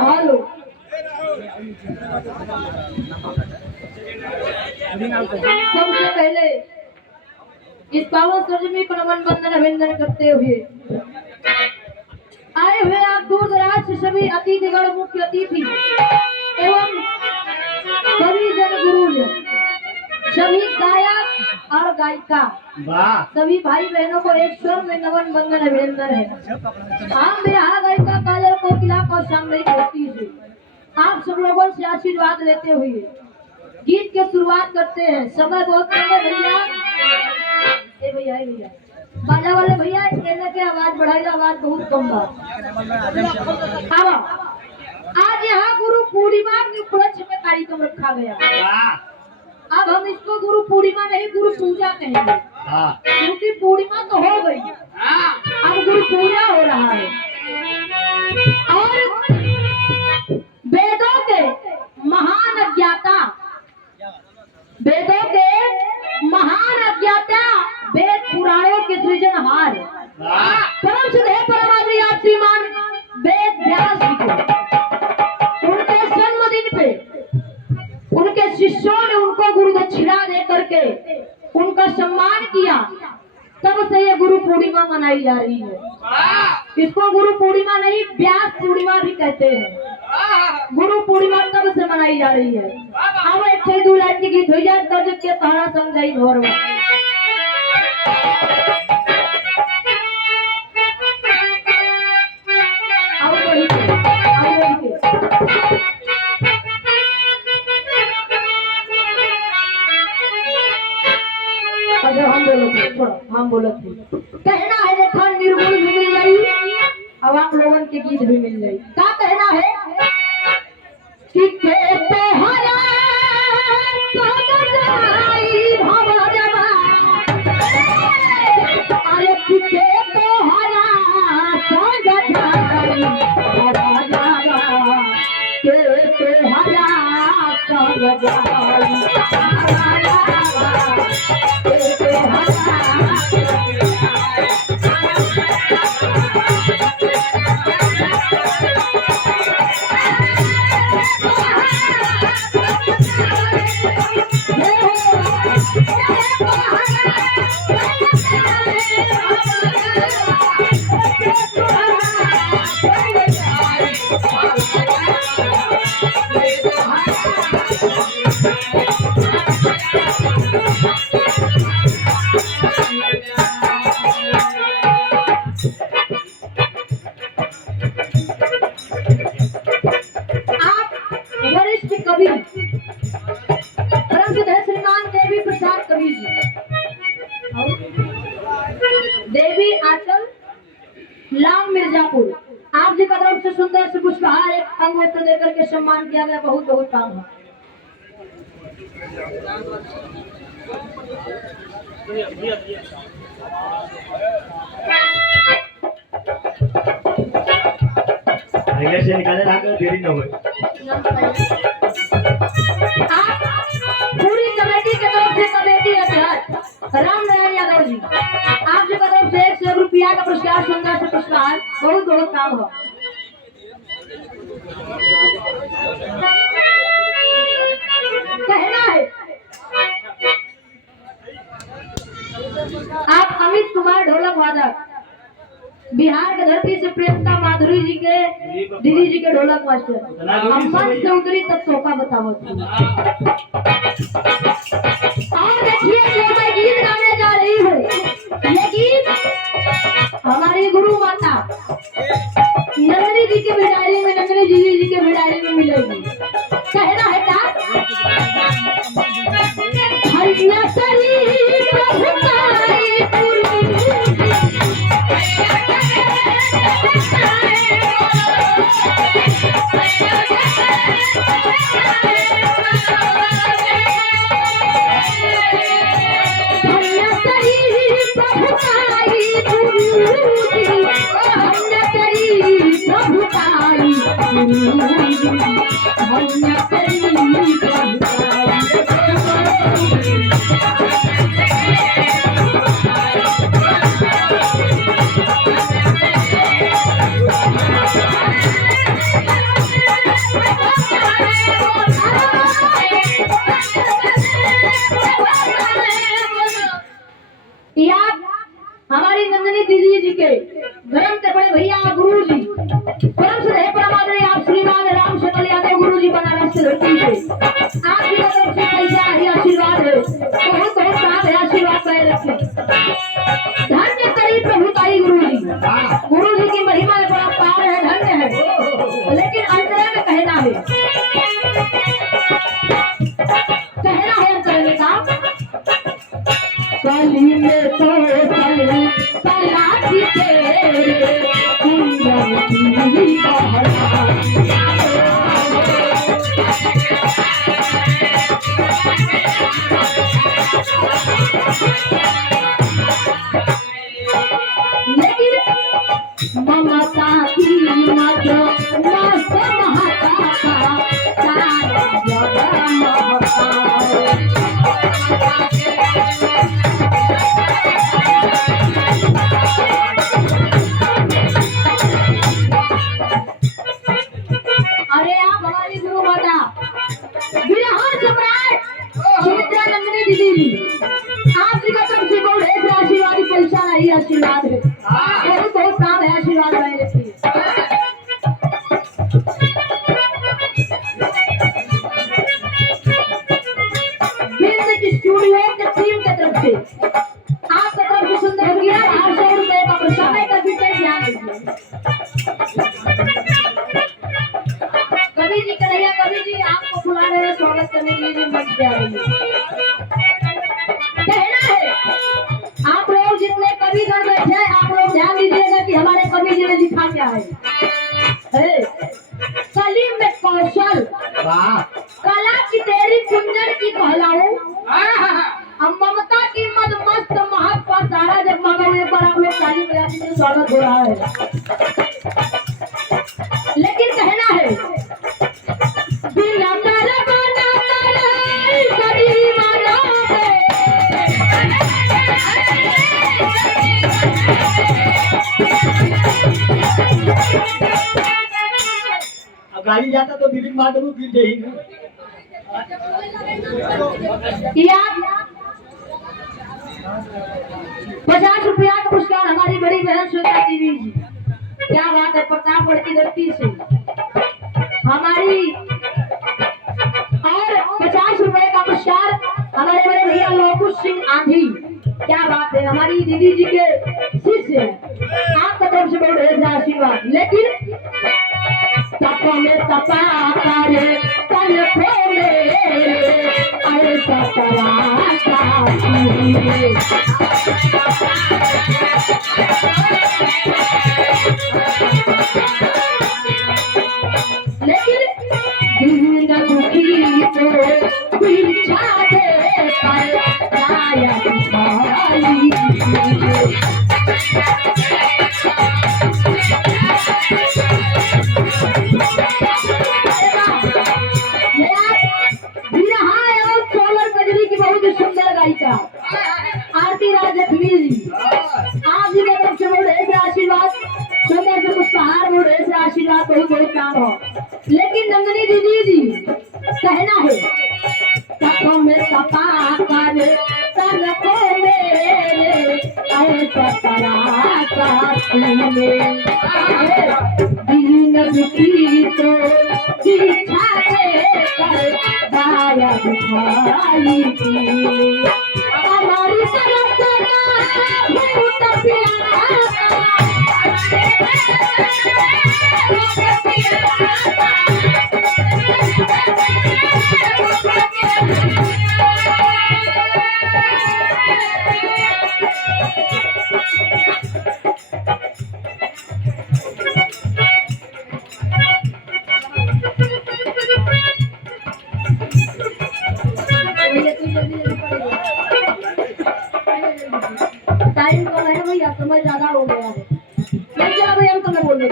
Hello सबसे पहले इस पावन सरजमी को नमन वंदन अभिनंदन करते हुए आए हुए आप दूर दराज से सभी अतिथिगण मुख्य अतिथि एवं सभी जन गुरु सभी गायक और गायिका सभी भाई बहनों को एक स्वर में नमन वंदन अभिनंदन है। हम बिहार गायिका काजल कोकिला को सामने होती है आप सब लोगों से आशीर्वाद लेते हुए गीत की शुरुआत करते हैं। समय बहुत कम है भैया भैया बाजा वाले भैया कहने के आवाज बढ़ाई आवाज बहुत कम बा। आज यहाँ गुरु पूर्णिमा के उपलक्ष्य में कार्यक्रम रखा गया। अब हम इसको गुरु पूर्णिमा नहीं गुरु पूजा कहेंगे क्योंकि पूर्णिमा तो हो गई अब गुरु पूजा हो रहा है। और वेदों के महान अज्ञाता वेद पुराणों के सृजनहार परम श्रद्धेय परमात्मा श्रीमान वेद व्यास जी को उनके जन्मदिन पे उनके शिष्यों ने उनको गुरु दक्षिणा दे करके उनका सम्मान किया। तब से ये गुरु पूर्णिमा मनाई जा रही है। इसको गुरु पूर्णिमा नहीं व्यास पूर्णिमा भी कहते हैं। गुरु पूर्णिमा तब से मनाई जा रही है। अब एक दो लाइन की गीत हो जाए तब के तारा समझाई भोर हम बोलो कहना है देखा निर्गुण भी मिल गई अब आप लोगों के गीत भी मिल गई। क्या कहना है कि कहते हरा अरे किसे तो हरा देवी आंचल लाम मिर्जापुर आप जी का तरफ से सुंदर से पुष्पहार एक अंग वस्त्र देकर के सम्मान किया गया। बहुत बहुत काम है। आगे से निकाले लाकर देरी न हो। पूरी कमेटी की तरफ से कमेटी अध्यक्ष राम नारायण यादव जी आप जी की तरफ से 100 रुपया का पुरस्कार सुंदर से पुरस्कार बहुत बहुत काम हो। कहना है आप अमित कुमार ढोलक वादक बिहार के धरती से प्रेमता माधुरी जी के दीदी जी के ढोलक मास्टर अम्बन से उतरी तब सोका बताओ। और देखिए जो मैं गीत गाने जा रही हूँ ये गीत हमारी गुरु माता नंदिनी जी के बिडारी में नंदिनी जी के बिडारी में मिलेगी। कहना है क्या हरिया है, कहना है करने का। कली में तो तलाशी तेरे कुंदन की बहरा। ममता की मत मस्त महता सारा जग महता। अरे आप हमारी गुरु माता बिरहार सम्राट सुमित्रा नंदिनी दीदी, आप जी का तरफ से बहुत ढेर आशीर्वाद, पैसा नहीं आशीर्वाद है, बहुत बहुत काम है आशीर्वाद रहे रखिए। स्टूडियो के टीम की तरफ से आपका तरफ से सुंदर रुपया 800 रुपए का समय का भी ध्यान दीजिए। कवि जी कन्हैया, कवि जी आपको बुला रहे हैं स्वागत करने के लिए मंच पे आ रही है। कहना है आप लोग जितने कवि गण बैठे हैं, आप लोग ध्यान दीजिएगा कि हमारे कवि जी ने लिखा क्या है। कली में कौशल कला की तेरी कुंजन की कहलाऊं, हम ममता की मद मस्त महक पर सारा जब मांगा हुए पर आप लोग ताली बजाते हुए स्वागत हो रहा है। लेकिन कहना है बिना तारा बना तारा कभी माना गाड़ी जाता तो बिलिंग मार दूं गिर जाएगी। यार 50 रुपया का पुरस्कार हमारी बड़ी बहन श्वेता देवी जी, क्या बात है, प्रतापगढ़ की धरती से हमारी। और 50 रुपए का पुरस्कार हमारे बड़े भैया लोकुश सिंह आंधी, क्या बात है, हमारी दीदी जी के शिष्य हैं, आपका तरफ से बहुत ढेर आशीर्वाद। लेकिन तपा में तपा करे तन खोले ऐसा करा लेकिन दीन दुखी को पीछा दे पर नायक भाई। आरती राज लक्ष्मी जी, आप जी की तरफ से बहुत ढेर आशीर्वाद, सुंदर से पुष्पहार, बहुत ढेर आशीर्वाद, बहुत बहुत काम हो। लेकिन नंदिनी दीदी जी कहना है तपो में तपा करे तन को मेरे ऐसा करा तूने दीन दुखी तो पीछा दे कर दाया भाई की। हमारी तरफ भूत टाइम कम है भैया, समय ज्यादा हो गया है, लेकिन भैया हम तुम्हें बोल रहे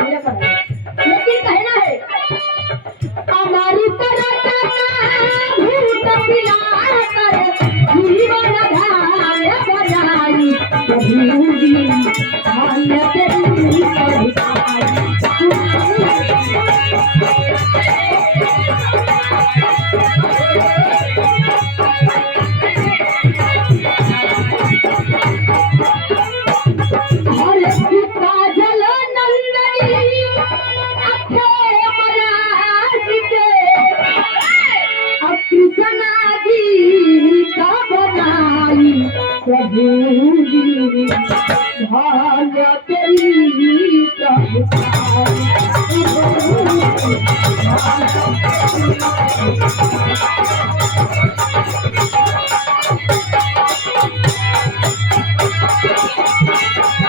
लेकिन कहना है हमारी तरह भूत पिला कर जीवन धान बजाई कभी धान तेरी प्रभु रे